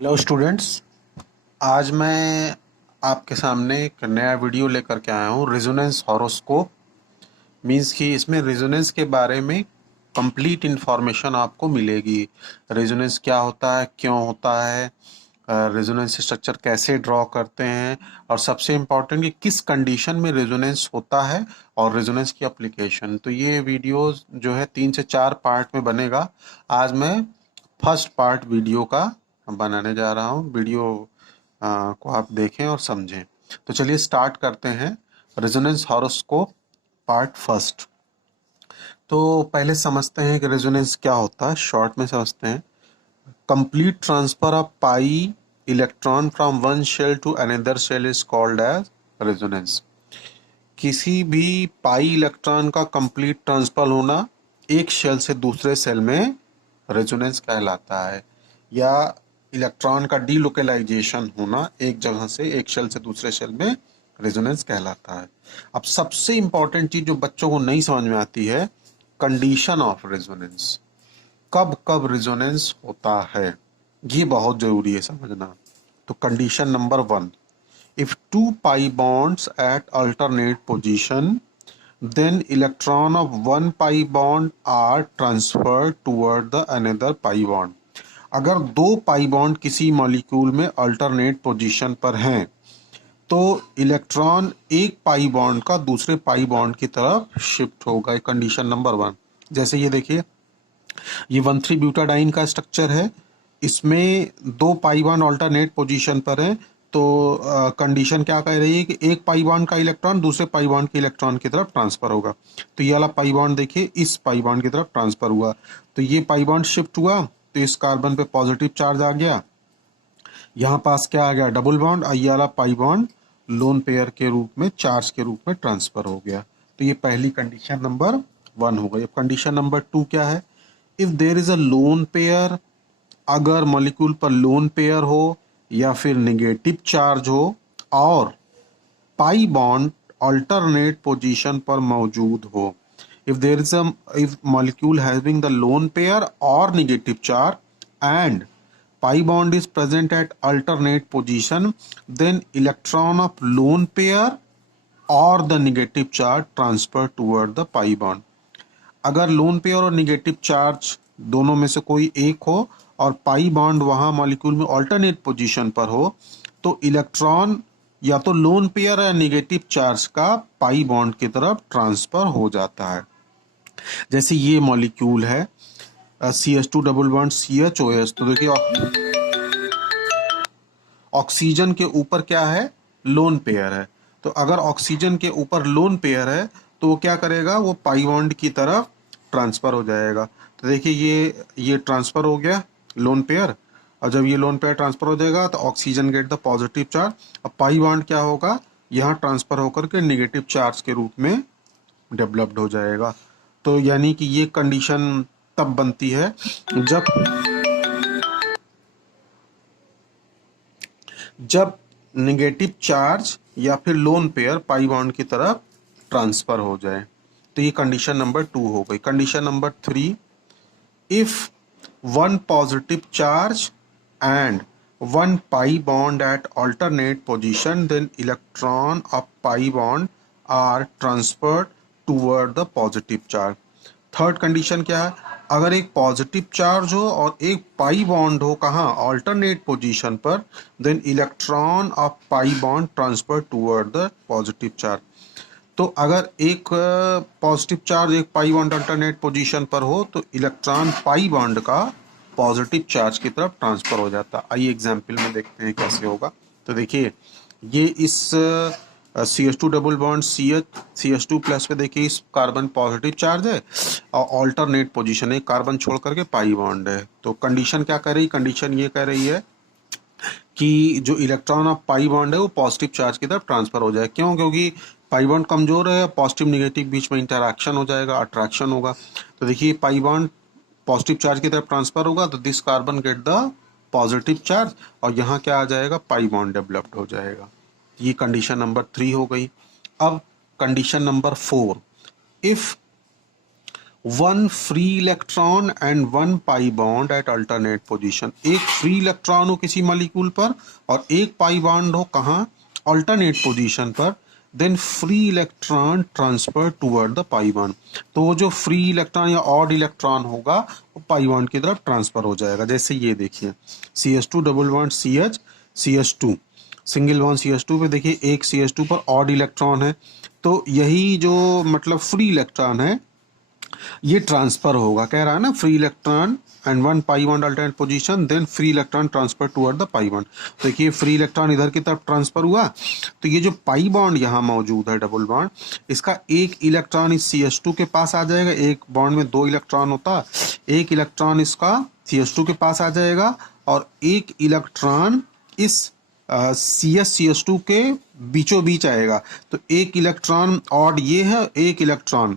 Hello students. आज मैं आपके सामने एक नया वीडियो लेकर के आया हूँ। रेजोनेंस हॉरोस्कोप मीन्स कि इसमें रेजोनेंस के बारे में कंप्लीट इन्फॉर्मेशन आपको मिलेगी। रेजोनेंस क्या होता है, क्यों होता है, रेजोनेंस स्ट्रक्चर कैसे ड्रॉ करते हैं, और सबसे इम्पॉर्टेंट कि किस कंडीशन में रेजोनेंस होता है और रेजोनेंस की एप्लीकेशन। तो ये वीडियो जो है 3 से 4 पार्ट में बनेगा। आज मैं फर्स्ट पार्ट वीडियो का बनाने जा रहा हूँ। वीडियो को आप देखें और समझें। तो चलिए स्टार्ट करते हैं। Resonance horoscope part first. तो पहले समझते हैं कि रेजोनेंस क्या होता है, शॉर्ट में समझते हैं। Complete transfer of pi electron from one shell to another shell is called as resonance. किसी भी पाई इलेक्ट्रॉन का कंप्लीट ट्रांसफर होना एक शेल से दूसरे शेल में रेजोनेंस कहलाता है, या इलेक्ट्रॉन का डीलोकलाइजेशन होना एक जगह से एक शेल से दूसरे शेल में रेजोनेंस कहलाता है। अब सबसे इंपॉर्टेंट चीज जो बच्चों को नहीं समझ में आती है, कंडीशन ऑफ रेजोनेंस। कब कब रेजोनेंस होता है, ये बहुत जरूरी है समझना। तो condition number 1, if two pi bonds at alternate position, then electron of one pi bond are transferred toward the another pi bond। अगर दो पाई बॉन्ड किसी मॉलिक्यूल में अल्टरनेट पोजीशन पर हैं, तो इलेक्ट्रॉन एक पाई बॉन्ड का दूसरे पाई बॉन्ड की तरफ शिफ्ट होगा। Condition number 1। जैसे ये देखिए, ये 1,3 ब्यूटाडाइन का स्ट्रक्चर है। इसमें दो पाई बॉन्ड अल्टरनेट पोजीशन पर है। तो कंडीशन क्या कह रही है कि एक पाई बॉन्ड का इलेक्ट्रॉन दूसरे पाई बॉन्ड के इलेक्ट्रॉन की तरफ ट्रांसफर होगा। तो ये वाला पाई बॉन्ड देखिए, इस पाई बॉन्ड की तरफ ट्रांसफर हुआ, तो ये पाई बॉन्ड शिफ्ट हुआ, तो इस कार्बन पे पॉजिटिव चार्ज आ गया। यहाँ पास क्या आ गया, डबल बॉन्ड। ये वाला पाई बॉन्ड लोन पेयर के रूप में, चार्ज के रूप में ट्रांसफर हो गया। तो ये पहली कंडीशन नंबर 1 हो गई। अब कंडीशन नंबर 2 क्या है, if there is a lone pair, अगर मॉलिक्यूल पर लोन पेयर हो या फिर नेगेटिव चार्ज हो और पाई बॉन्ड अल्टरनेट पोजीशन पर मौजूद हो, if there is a if molecule having the lone pair or negative charge and pi bond is present at alternate position, then electron of lone pair or the negative charge transfer toward the pi bond। अगर loan pair और negative charge दोनों में से कोई एक हो और pi bond वहां मॉलिक्यूल में अल्टरनेट पोजीशन पर हो, तो इलेक्ट्रॉन या तो लोन पेयर या निगेटिव चार्ज का पाई बॉन्ड की तरफ ट्रांसफर हो जाता है। जैसे ये मॉलिक्यूल है CH2 डबल बॉन्ड CHOS, तो देखिए ऑक्सीजन के ऊपर क्या है, लोन पेयर है। तो अगर ऑक्सीजन के ऊपर लोन पेयर है, तो वो क्या करेगा, वो पाई बॉन्ड की तरफ ट्रांसफर हो जाएगा। तो देखिए ये ट्रांसफर हो गया लोन पेयर, और जब ये लोन पेयर ट्रांसफर हो जाएगा तो oxygen get the positive charge. अब पाई बॉन्ड क्या होगा, यहाँ ट्रांसफर होकर के निगेटिव चार्ज के रूप में डेवलप्ड हो जाएगा। तो यानी कि ये कंडीशन तब बनती है जब जब नेगेटिव चार्ज या फिर लोन पेयर पाई बॉन्ड की तरफ ट्रांसफर हो जाए। तो ये कंडीशन नंबर 2 हो गई। Condition number 3, if one positive charge and one pi bond at alternate position, then electron of pi bond are transferred toward the positive charge। Third condition क्या है, अगर एक पॉजिटिव चार्ज हो और एक पाई बॉन्ड हो कहाँ, अल्टरनेट पोजीशन पर, then electron of pi bond transfer toward the positive charge. तो अगर एक पॉजिटिव चार्ज एक पाई बॉन्ड अल्टरनेट पोजीशन पर हो, तो इलेक्ट्रॉन पाई बॉन्ड का पॉजिटिव चार्ज की तरफ ट्रांसफर हो जाता है। आइए एग्जाम्पल में देखते हैं कैसे होगा। तो देखिए, ये इस CH2 double bond CH2 plus पे देखिए इस कार्बन पॉजिटिव चार्ज है और ऑल्टरनेट पोजीशन है, कार्बन छोड़ करके पाई बॉन्ड है। तो कंडीशन क्या कह रही है, कंडीशन ये कह रही है कि जो इलेक्ट्रॉन ऑफ पाई बॉन्ड है वो पॉजिटिव चार्ज की तरफ ट्रांसफर हो जाए। क्यों, क्योंकि पाई बॉन्ड कमजोर है, पॉजिटिव निगेटिव बीच में इंटरैक्शन हो जाएगा, अट्रैक्शन होगा। तो देखिए पाई बॉन्ड पॉजिटिव चार्ज की तरफ ट्रांसफर होगा, तो this carbon get the positive charge, और यहाँ क्या आ जाएगा, पाई बॉन्ड डेवलप्ड हो जाएगा। ये कंडीशन नंबर 3 हो गई। अब condition number 4, if one free electron and one pi bond at alternate position. एक फ्री इलेक्ट्रॉन हो किसी मॉलिक्यूल पर और एक पाई बॉन्ड हो कहाँ, अल्टरनेट पोजीशन पर, then free electron transfer toward the pi bond. तो वो जो फ्री इलेक्ट्रॉन या ऑड इलेक्ट्रॉन होगा वो पाई बॉन्ड की तरफ ट्रांसफर हो जाएगा। जैसे ये देखिए CH2 double bond CH CH2 single bond CH2 पे देखिए एक CH2 पर ऑड इलेक्ट्रॉन है, तो यही जो मतलब फ्री इलेक्ट्रॉन है ये ट्रांसफर होगा। कह रहा है ना free electron and one pi bond alternate position then free electron transfer toward the pi bond. तो देखिए फ्री इलेक्ट्रॉन इधर की तरफ ट्रांसफर हुआ, तो ये जो पाई बॉन्ड यहाँ मौजूद है डबल बॉन्ड, इसका एक इलेक्ट्रॉन इस CH2 के पास आ जाएगा। एक बॉन्ड में 2 इलेक्ट्रॉन होता, एक इलेक्ट्रॉन इसका CH2 के पास आ जाएगा और एक इलेक्ट्रॉन इस CH2 के बीचों बीच आएगा। तो एक इलेक्ट्रॉन ऑड ये है, एक इलेक्ट्रॉन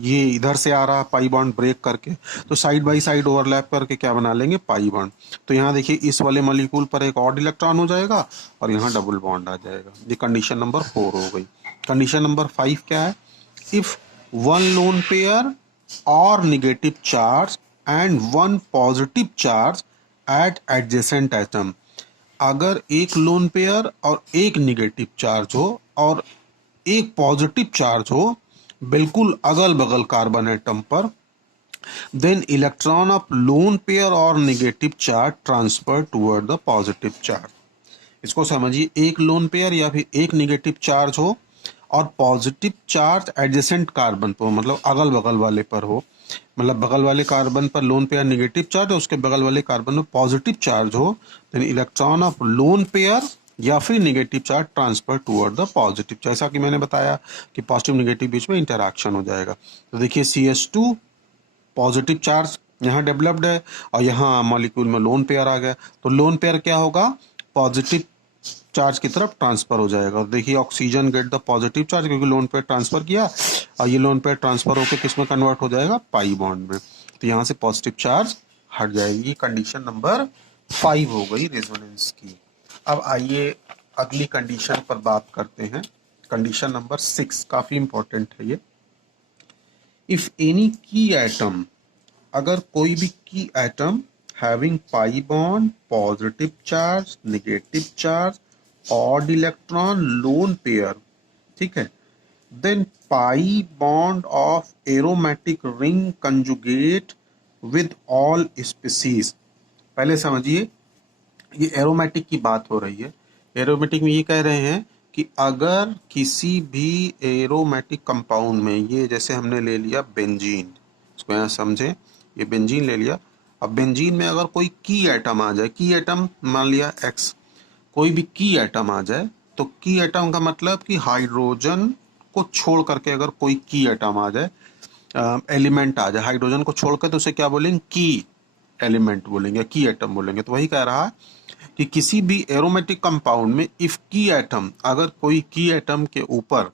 ये इधर से आ रहा पाई बॉन्ड ब्रेक करके, तो साइड बाय साइड ओवरलैप करके क्या बना लेंगे, पाई बॉन्ड। तो यहाँ देखिए इस वाले मॉलिक्यूल पर एक ऑड इलेक्ट्रॉन हो जाएगा और यहाँ डबल बॉन्ड आ जाएगा। ये कंडीशन नंबर 4 हो गई। कंडीशन नंबर 5 क्या है, इफ वन लोन पेयर और negative charge and one positive charge at adjacent atom. अगर एक लोन पेयर और एक नेगेटिव चार्ज हो और एक पॉजिटिव चार्ज हो बिल्कुल अगल बगल कार्बन एटम पर, then electron of lone pair और negative charge transfer toward the positive charge. इसको समझिए, एक लोन पेयर या फिर एक नेगेटिव चार्ज हो और पॉजिटिव चार्ज एडजेसेंट कार्बन पर, मतलब अगल बगल वाले पर हो, मतलब बगल वाले कार्बन पर लोन पेयर नेगेटिव चार्ज है, उसके बगल वाले कार्बन में पॉजिटिव चार्ज हो, then electron of lone pair या फिर negative charge transfer toward the positive. जैसा कि मैंने बताया कि पॉजिटिव नेगेटिव बीच में इंटरैक्शन हो जाएगा। तो देखिए CH2 पॉजिटिव चार्ज यहाँ डेवलप्ड है और यहाँ मॉलिक्यूल में लोन पेयर आ गया, तो लोन पेयर क्या होगा, पॉजिटिव चार्ज की तरफ ट्रांसफर हो जाएगा। देखिए oxygen get the positive charge क्योंकि लोन पेयर ट्रांसफर किया और ये लोन पेयर ट्रांसफर होकर किस में कन्वर्ट हो जाएगा, पाई बॉन्ड में। तो यहाँ से पॉजिटिव चार्ज हट जाएगी। कंडीशन नंबर 5 हो गई रेजोनेंस की। अब आइए अगली कंडीशन पर बात करते हैं। कंडीशन नंबर 6 काफी इंपॉर्टेंट है ये। इफ एनी की एटम, अगर कोई भी की atom having pi bond, positive charge, negative charge, odd electron, lone pair, ठीक है, then pi bond of aromatic ring conjugate with all species. पहले समझिए ये एरोमेटिक की बात हो रही है। एरोमेटिक में ये कह रहे हैं कि अगर किसी भी एरोमेटिक कंपाउंड में, ये जैसे हमने ले लिया बेंजीन, इसको यहाँ समझे, ये बेंजीन ले लिया। अब बेंजीन में अगर कोई की एटम आ जाए, की एटम मान लिया X, कोई भी की एटम आ जाए, तो की एटम का मतलब कि हाइड्रोजन को छोड़ करके अगर कोई की एटम आ जाए, एलिमेंट आ जाए हाइड्रोजन को छोड़कर, तो उसे क्या बोलेंगे, की एलिमेंट बोलेंगे, की एटम बोलेंगे। तो वही कह रहा है कि किसी भी एरोमेटिक कंपाउंड में इफ की एटम, अगर कोई की एटम के ऊपर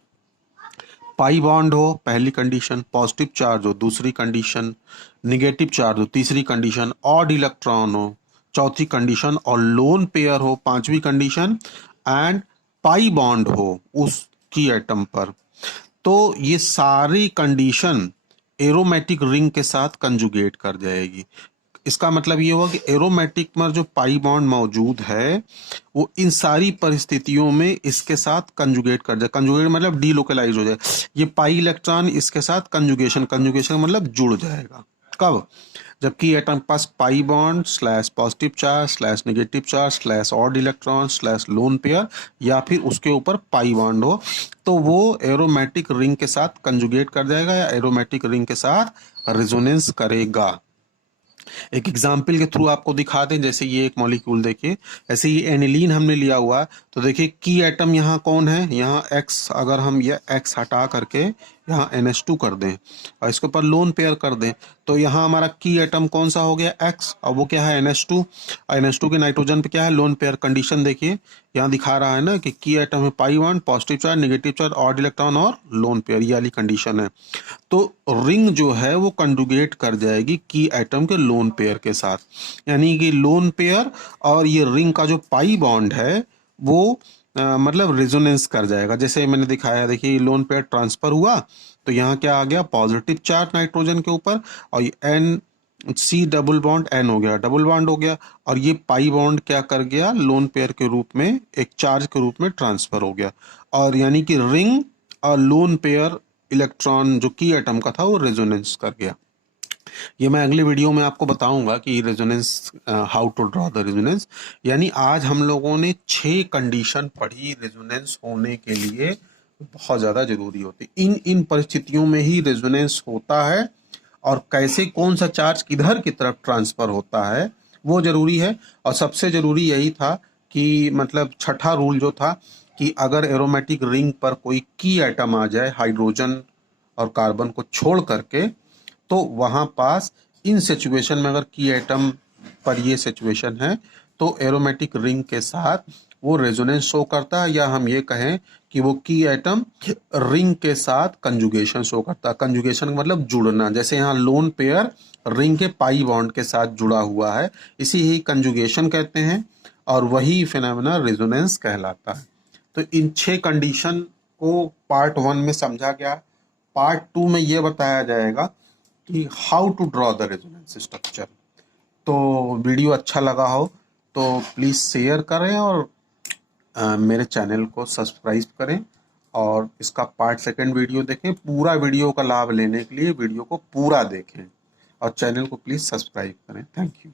पाई बॉन्ड हो, पहली कंडीशन, पॉजिटिव चार्ज हो, दूसरी कंडीशन, निगेटिव चार्ज हो, तीसरी कंडीशन, ऑड इलेक्ट्रॉन हो, चौथी कंडीशन, और लोन पेयर हो, पांचवी कंडीशन, एंड पाई बॉन्ड हो उस की एटम पर, तो ये सारी कंडीशन एरोमेटिक रिंग के साथ कंजुगेट कर जाएगी। इसका मतलब ये हुआ कि एरोमेटिक में जो पाई बॉन्ड मौजूद है वो इन सारी परिस्थितियों में इसके साथ कंजुगेट कर जाए। कंजुगेट मतलब डीलोकलाइज हो जाए। ये पाई इलेक्ट्रॉन इसके साथ कंजुगेशन मतलब जुड़ जाएगा। कब? जबकि एटम के पास pi bond slash positive charge slash negative charge slash odd electron slash lone pair या फिर उसके ऊपर पाई बॉन्ड हो, तो वो एरोमेटिक रिंग के साथ कंजुगेट कर जाएगा या एरोमेटिक रिंग के साथ रेजोनेंस करेगा। एक एग्जाम्पल के थ्रू आपको दिखा दें, जैसे ये एक मॉलिक्यूल देखिए, ऐसे ये एनिलीन हमने लिया हुआ है, तो देखिए की एटम यहाँ कौन है, यहाँ X, अगर हम ये X हटा करके यहाँ NH2 कर दें और इसके ऊपर लोन पेयर कर दें, तो यहाँ हमारा की एटम कौन सा हो गया, X, और वो क्या है, NH2। NH2 के नाइट्रोजन पे क्या है, लोन पेयर। कंडीशन देखिए यहाँ दिखा रहा है ना कि की एटम में पाई bond, positive charge, negative charge, odd electron और लोन पेयर, ये वाली कंडीशन है। तो रिंग जो है वो कंजुगेट कर जाएगी की एटम के लोन पेयर के साथ, यानी कि लोन पेयर और ये रिंग का जो पाई बॉन्ड है वो मतलब रेजोनेंस कर जाएगा। जैसे मैंने दिखाया, देखिए लोन पेयर ट्रांसफर हुआ तो यहाँ क्या आ गया, पॉजिटिव चार्ज नाइट्रोजन के ऊपर, और ये N C double bond N हो गया, डबल बॉन्ड हो गया, और ये पाई बॉन्ड क्या कर गया, लोन पेयर के रूप में एक चार्ज के रूप में ट्रांसफर हो गया। और यानी कि रिंग और लोन पेयर इलेक्ट्रॉन जो की एटम का था वो रेजोनेंस कर गया। ये मैं अगले वीडियो में आपको बताऊंगा कि resonance, how to draw the resonance. यानी आज हम लोगों ने 6 कंडीशन पढ़ी रेजोनेंस होने के लिए, बहुत ज़्यादा जरूरी होती। इन परिस्थितियों में ही रेजोनेंस होता है, और कैसे कौन सा चार्ज किधर की तरफ ट्रांसफर होता है वो जरूरी है। और सबसे जरूरी यही था कि मतलब छठा रूल जो था कि अगर एरोमेटिक रिंग पर कोई की एटम आ जाए हाइड्रोजन और कार्बन को छोड़ करके, तो वहां पास इन सिचुएशन में अगर की एटम पर ये सिचुएशन है तो एरोमेटिक रिंग के साथ वो रेजोनेंस शो करता है, या हम ये कहें कि वो की एटम रिंग के साथ कंजुगेशन शो करता है। कंजुगेशन का मतलब जुड़ना, जैसे यहाँ लोन पेयर रिंग के पाई बॉन्ड के साथ जुड़ा हुआ है, इसी ही कंजुगेशन कहते हैं, और वही फिनोमेना रेजोनेंस कहलाता है। तो इन 6 कंडीशन को पार्ट 1 में समझा गया। पार्ट 2 में ये बताया जाएगा कि how to draw the resonance structure. तो वीडियो अच्छा लगा हो तो प्लीज़ शेयर करें, और मेरे चैनल को सब्सक्राइब करें, और इसका पार्ट 2 वीडियो देखें। पूरा वीडियो का लाभ लेने के लिए वीडियो को पूरा देखें, और चैनल को प्लीज़ सब्सक्राइब करें। Thank you.